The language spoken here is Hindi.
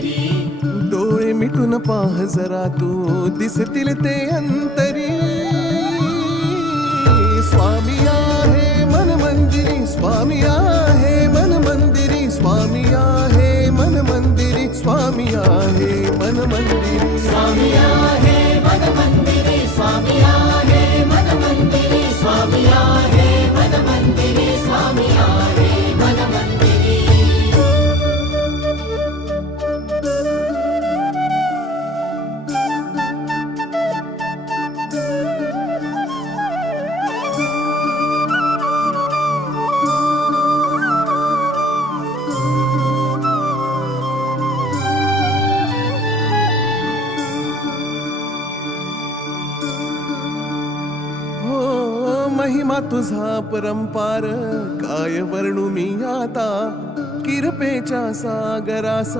मंदिरी डोळे मिटून पाह जरा तू दिसतील ते अंतरी। स्वामी आहे मन मंदिरी स्वामी आहे मन मंदिरी स्वामी आहे मन मंदिरी स्वामी आहे मन मंदिरी। स्वामी आहे महिमा तुझा परंपार काय वर्णु मी आता? किरपेच्या सागरास